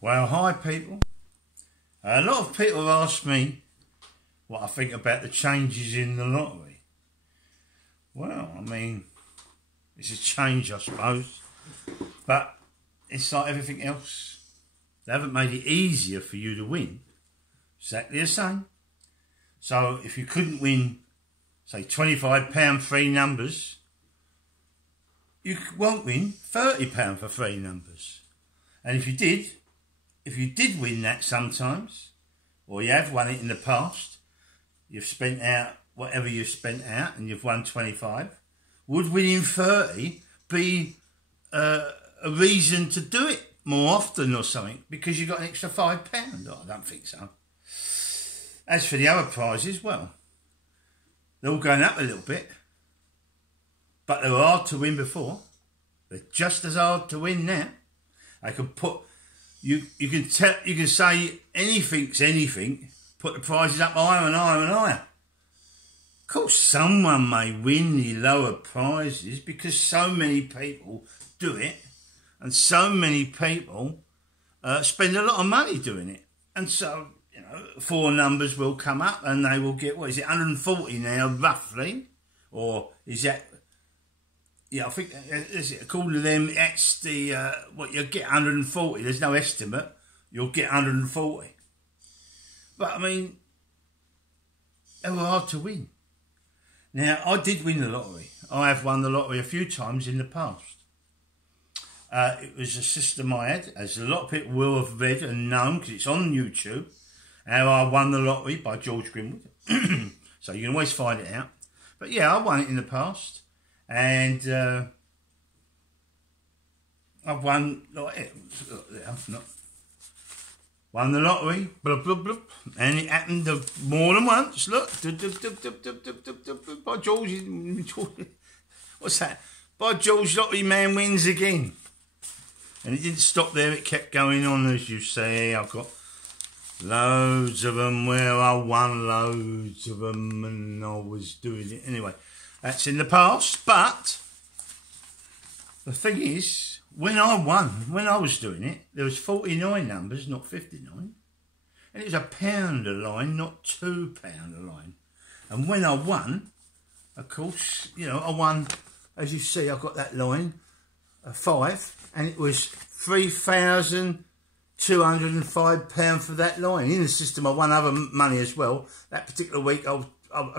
Well, hi people. A lot of people have asked me what I think about the changes in the lottery. Well, I mean, it's a change, I suppose, but it's like everything else. They haven't made it easier for you to win. Exactly the same. So if you couldn't win, say, £25 free numbers, you won't win £30 for free numbers. And if you did win that sometimes, or you have won it in the past, you've spent out whatever you've spent out and you've won 25, would winning 30 be a reason to do it more often or something because you got an extra £5? Oh, I don't think so. As for the other prizes, well, they're all going up a little bit, but they were hard to win before. They're just as hard to win now. I could put, you can say anything's anything, put the prizes up higher and higher and higher. Of course, someone may win the lower prizes because so many people do it and so many people spend a lot of money doing it. And so, you know, 4 numbers will come up and they will get, what is it, 140 now, roughly? Or is that... Yeah, I think, according to them, that's the, what you'll get 140. There's no estimate. You'll get 140. But, I mean, they were hard to win. Now, I did win the lottery. I have won the lottery a few times in the past. It was a system I had, as a lot of people will have read and known, because it's on YouTube, how I won the lottery by George Grimwood. So you can always find it out. But, yeah, I won it in the past. And I've won, won the lottery, blah, blah, blah, and it happened more than once. Look, by George, what's that? By George, lottery man wins again. And it didn't stop there, it kept going on, as you say. I've got loads of them where I won loads of them and I was doing it. Anyway. That's in the past, but the thing is, when I was doing it, there was 49 numbers, not 59. And it was £1 a line, not £2 a line. And when I won, of course, you know, I won, as you see, I've got that line, 5, and it was £3,205 for that line. In the system, I won other money as well. That particular week, I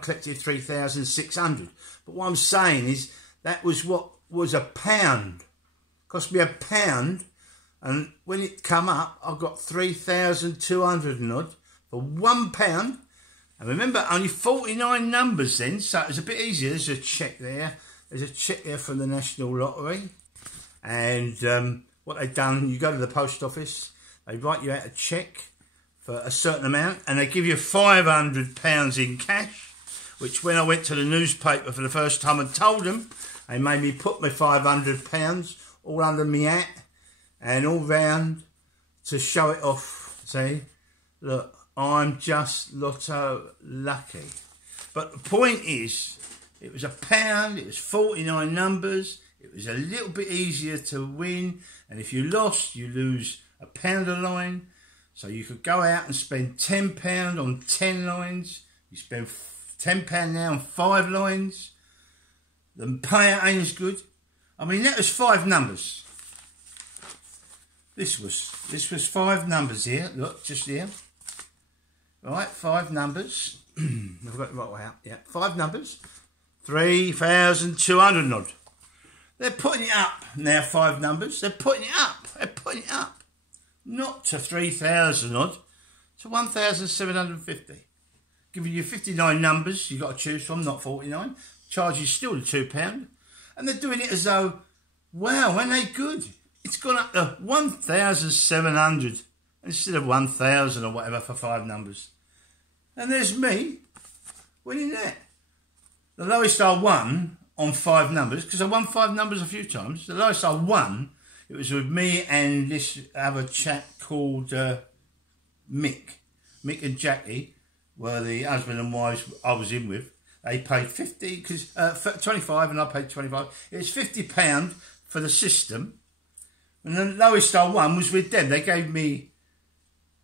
collected 3,600. But what I'm saying is that was what was £1. Cost me £1, and when it come up, I got 3,200 and odd for £1. And remember, only 49 numbers then, so it was a bit easier. There's a check there. There's a check there from the National Lottery. And what they've done, you go to the post office, they write you out a cheque for a certain amount, and they give you £500 in cash, which when I went to the newspaper for the first time and told them, they made me put my £500 all under my hat and all round to show it off. See, look, I'm just lotto lucky. But the point is, it was £1, it was 49 numbers, it was a little bit easier to win, and if you lost, you lose £1 a line. So you could go out and spend £10 on 10 lines. You spend £10 now on 5 lines. The payout ain't as good. I mean, that was 5 numbers. This was 5 numbers here. Look, just here. Right, 5 numbers. I've got it right way out. Yeah, 5 numbers. 3,200 odd. They're putting it up now. 5 numbers. They're putting it up. They're putting it up. Not to 3,000 odd, to 1,750. Giving you 59 numbers you've got to choose from, not 49. Charge you still the £2. And they're doing it as though, wow, aren't they good? It's gone up to 1,700 instead of 1,000 or whatever for 5 numbers. And there's me winning that. The lowest I won on 5 numbers, because I won 5 numbers a few times, the lowest I won, it was with me and this other chap called Mick. Mick and Jackie were the husband and wives I was in with. They paid 25 and I paid 25. It was £50 for the system. And the lowest I won was with them. They gave me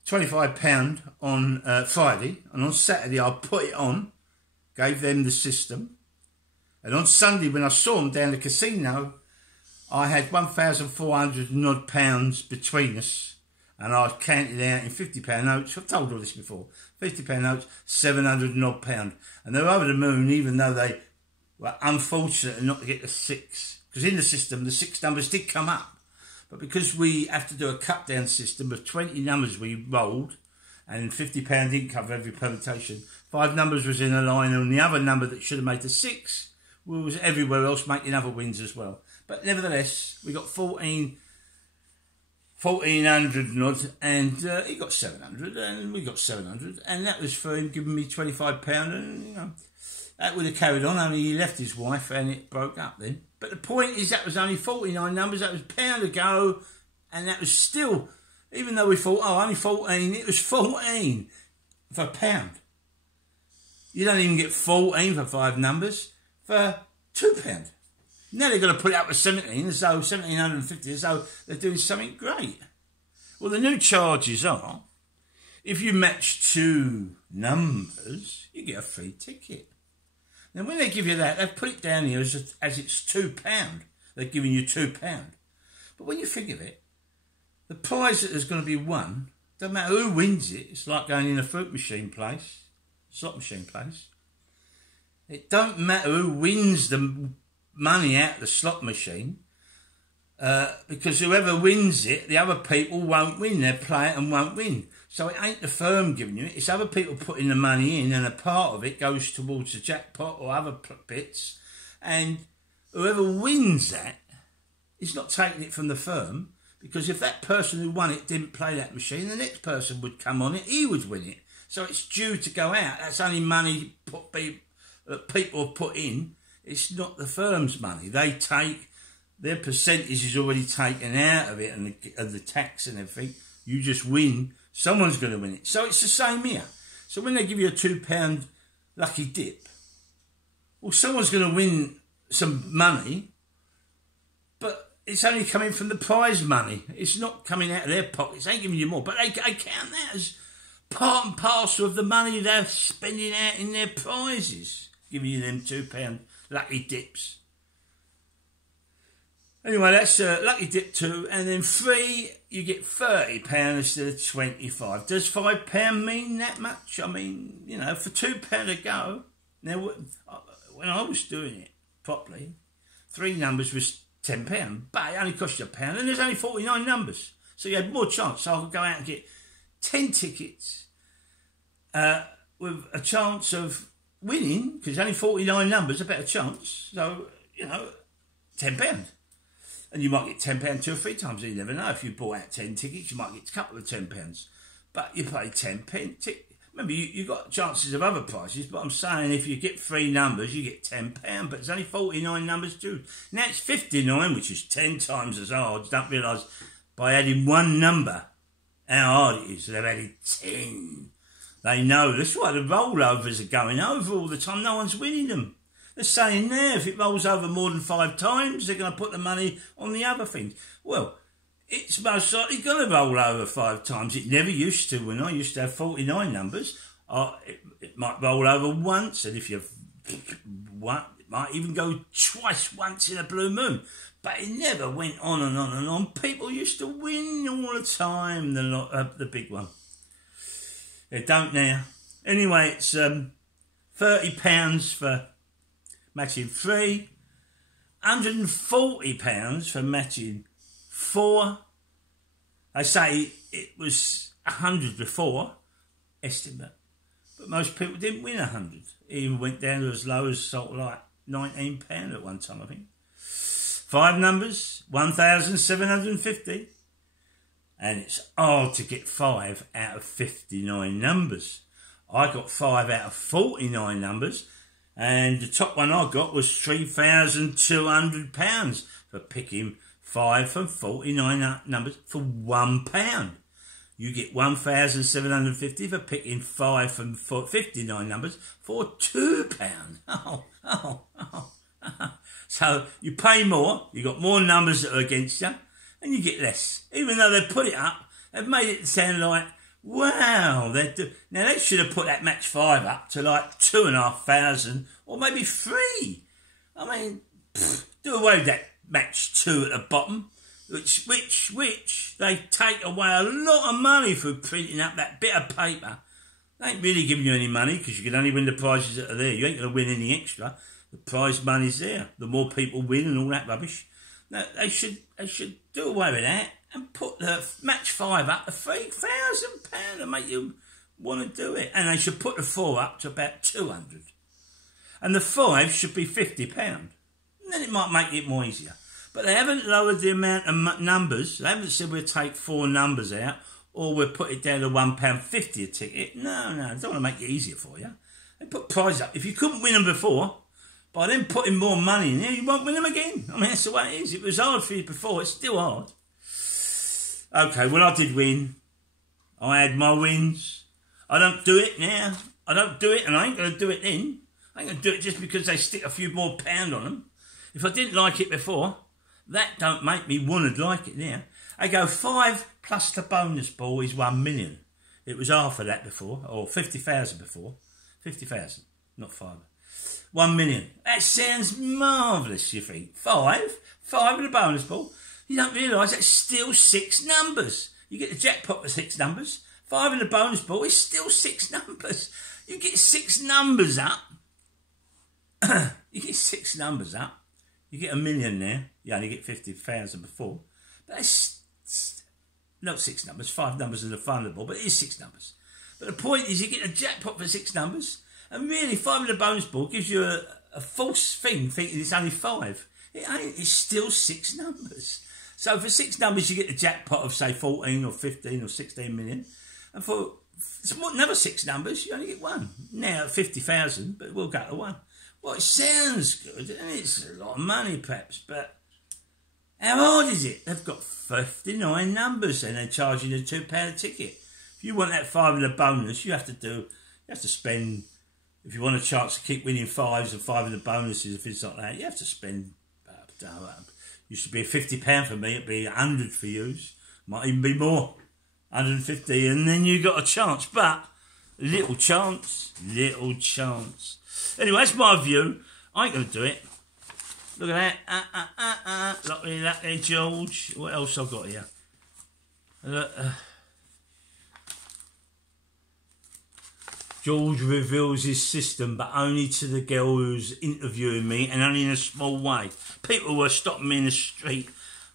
£25 on Friday, and on Saturday I put it on, gave them the system, and on Sunday when I saw them down the casino, I had £1,400 and odd pounds between us, and I counted out in £50 notes. I've told all this before. £50 notes, 700 and odd pound, and they were over the moon, even though they were unfortunate not to get the 6, because in the system the 6 numbers did come up. But because we have to do a cut-down system of 20 numbers we rolled, and £50 didn't cover every permutation, 5 numbers was in a line, and the other number that should have made the 6 was everywhere else making other wins as well. But nevertheless, we got 1,400 and odd, and he got 700, and we got 700, and that was for him giving me £25, and you know, that would have carried on, only he left his wife and it broke up then. But the point is, that was only 49 numbers, that was £1 to go, and that was still, even though we thought, oh, only 14, it was 14 for £1. You don't even get 14 for 5 numbers for £2. Now they're going to put it up to 17, as though 1,750, as though they're doing something great. Well, the new charges are, if you match 2 numbers, you get a free ticket. Now, when they give you that, they've put it down here as it's £2. They're giving you £2. But when you think of it, the prize that is going to be won, doesn't matter who wins it, it's like going in a fruit machine place, slot machine place. It don't matter who wins the money out of the slot machine, because whoever wins it, the other people won't win. They'll play it and won't win. So it ain't the firm giving you it, it's other people putting the money in, and a part of it goes towards the jackpot or other bits, and whoever wins that is not taking it from the firm, because if that person who won it didn't play that machine, the next person would come on it, he would win it. So it's due to go out. That's only money that people have put in. It's not the firm's money. They take, their percentage is already taken out of it, and the tax and everything. You just win. Someone's going to win it. So it's the same here. So when they give you a £2 lucky dip, well, someone's going to win some money, but it's only coming from the prize money. It's not coming out of their pockets. They ain't giving you more. But they count that as part and parcel of the money they're spending out in their prizes, giving you them £2 lucky dips. Anyway, that's lucky dip 2, and then 3, you get £30 instead of 25. Does £5 mean that much? I mean, you know, for £2 to go. Now, when I was doing it properly, 3 numbers was £10, but it only cost you £1, and there's only 49 numbers, so you had more chance. So I could go out and get 10 tickets with a chance of winning, because only 49 numbers, a better chance. So, you know, £10. And you might get £10 2 or 3 times. You never know. If you bought out 10 tickets, you might get a couple of £10. But you pay 10 pence. Remember, you got chances of other prizes, but I'm saying if you get 3 numbers, you get £10. But it's only 49 numbers too. Now it's 59, which is 10 times as hard. You don't realise by adding 1 number how hard it is. So they've added 10. They know. That's why the rollovers are going over all the time. No one's winning them. They're saying there, if it rolls over more than 5 times, they're going to put the money on the other things. Well, it's most likely going to roll over 5 times. It never used to. When I used to have 49 numbers, it might roll over once, and if you've one, it might even go twice, once in a blue moon. But it never went on and on and on. People used to win all the time, the big one. They don't now. Anyway, it's £30 for matching 3, £140 for matching 4. I say it was 100 before, estimate, but most people didn't win 100. It even went down to as low as sort of like £19 at one time, I think. 5 numbers, 1,750. And it's hard to get 5 out of 59 numbers. I got 5 out of 49 numbers. And the top one I got was £3,200 for picking 5 from 49 numbers for £1. You get 1,750 for picking 5 from 59 numbers for £2. So you pay more, you got more numbers that are against you, and you get less. Even though they put it up, they've made it sound like, wow, now they should have put that match 5 up to like 2,500 or maybe 3. I mean, do away with that match 2 at the bottom, which they take away a lot of money for printing up that bit of paper. They ain't really giving you any money because you can only win the prizes that are there. You ain't going to win any extra. The prize money's there. The more people win and all that rubbish. No, they should do away with that and put the match 5 up to £3,000 to make you want to do it. And they should put the 4 up to about 200. And the 5 should be £50. And then it might make it more easier. But they haven't lowered the amount of numbers. They haven't said we'll take 4 numbers out or we'll put it down to £1.50 a ticket. No, they don't want to make it easier for you. They put prize up. If you couldn't win them before, by then putting more money in there, you won't win them again. I mean, that's the way it is. It was hard for you before. It's still hard. Okay, well, I did win. I had my wins. I don't do it now. I don't do it, and I ain't going to do it then. I ain't going to do it just because they stick a few more pound on them. If I didn't like it before, that don't make me want to like it now. I go 5 plus the bonus ball is 1 million. It was half of that before, or 50,000 before. 50,000, not 5. 1 million. That sounds marvellous, you think. 5 with a bonus ball. You don't realise that's still 6 numbers. You get the jackpot for 6 numbers. 5 in the bonus ball is still 6 numbers. You get 6 numbers up. You get 6 numbers up. You get 1 million there. You only get 50,000 before. But that's not 6 numbers. 5 numbers in the front of the ball, but it is 6 numbers. But the point is you get a jackpot for 6 numbers. And really, 5 in the bonus ball gives you a false thing, thinking it's only 5. It ain't. It's still 6 numbers. So for 6 numbers, you get the jackpot of, say, 14 or 15 or 16 million. And for another 6 numbers, you only get 1. Now, 50,000, but we'll go to 1. Well, it sounds good, and it's a lot of money, perhaps, but how hard is it? They've got 59 numbers, and they're charging you £2 a ticket. If you want that 5 in the bonus, you have to spend. If you want a chance to keep winning 5s and 5 in the bonuses, if it's like that, you have to spend. Used to be £50 for me, it'd be 100 for you. Might even be more, 150, and then you got a chance. But little chance. Anyway, that's my view. I ain't gonna do it. Look at that. Look at that there, George. What else I've got here? George reveals his system, but only to the girl who's interviewing me, and only in a small way. People were stopping me in the street,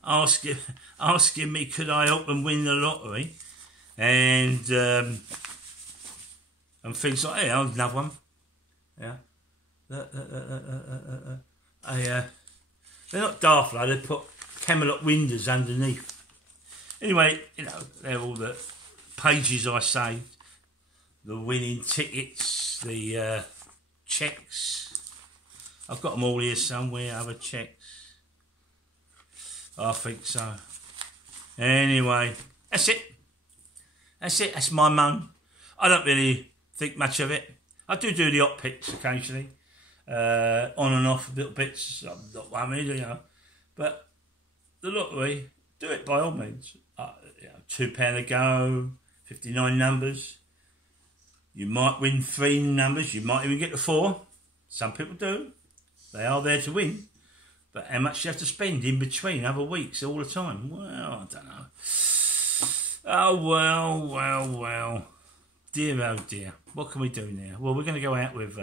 asking me could I help them win the lottery, and things like, hey, I'll another one. Yeah, they're not daft, like they put Camelot windows underneath. Anyway, they're all the pages I saved. The winning tickets, the checks. I've got them all here somewhere, other checks. I think so. Anyway, that's it. That's my moan. I don't really think much of it. I do the hot picks occasionally. On and off little bits. I'm not worried, But the lottery, do it by all means. £2 a go, 59 numbers. You might win 3 numbers. You might even get to 4. Some people do. They are there to win. But how much you have to spend in between other weeks all the time? Well, I don't know. Oh, well. Dear, oh dear. What can we do now? Well, we're going to go out with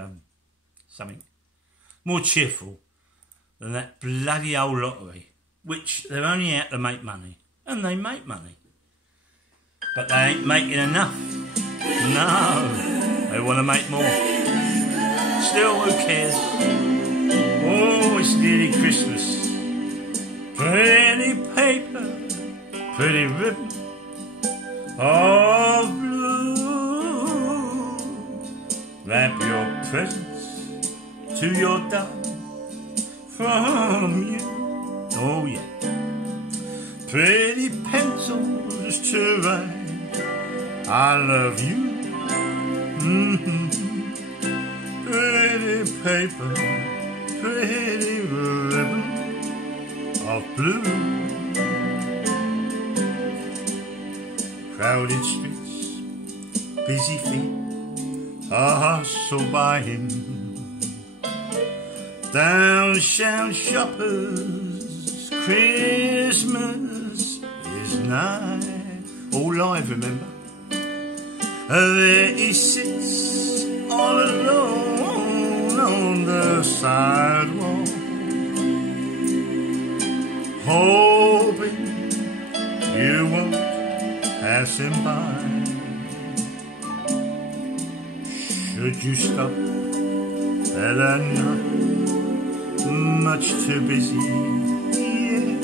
something more cheerful than that bloody old lottery, which they're only out to make money. And they make money. But they ain't making enough. No, they want to make more. Still, who cares? Oh, it's nearly Christmas. Pretty paper, pretty ribbon of blue. Wrap your presents to your darling from you. Oh, yeah. Pretty pencils to write I love you. Pretty paper, pretty ribbon of blue. crowded streets, busy feet, a hustle by him. Downtown shoppers, Christmas is nigh. All live, remember? There he sits all alone on the sidewalk, hoping you won't pass him by. Should you stop at a night much too busy, yeah,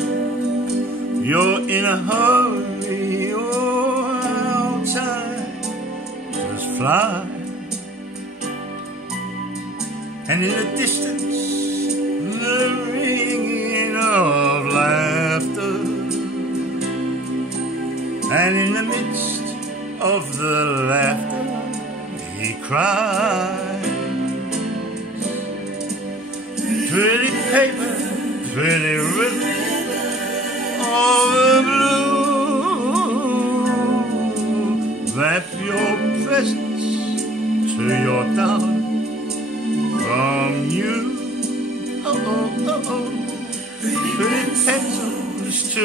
you're in a hurry, oh, how time does fly. And in the distance, the ringing of laughter, and in the midst of the laughter he cries. Pretty paper, pretty ribbon of the blue, wrap your presents to your darling from you. Oh, oh, oh, oh. Pretty pencils to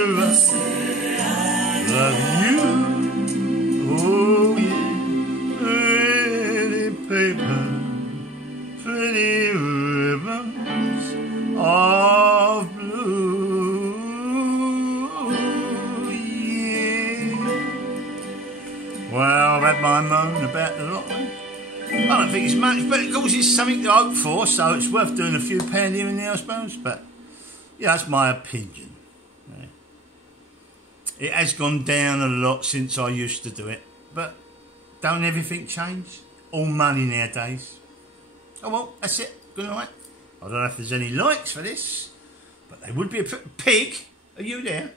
love you. Oh yeah, pretty paper, pretty ribbons of blue, yeah. Well, I've had my moan about the lottery. I don't think it's much, but of course it's something to hope for, so it's worth doing a few pound here and there, I suppose. But yeah, that's my opinion. It has gone down a lot since I used to do it, but don't everything change? All money nowadays. Oh well, that's it. Good night. I don't know if there's any likes for this, but they would be a pig. Are you there?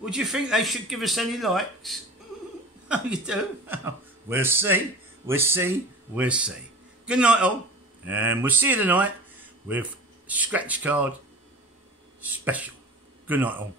Would you think they should give us any likes? Oh, you do? We'll see. We'll see. We'll see. Good night, all, and we'll see you tonight with Scratchcard special. Good night, all.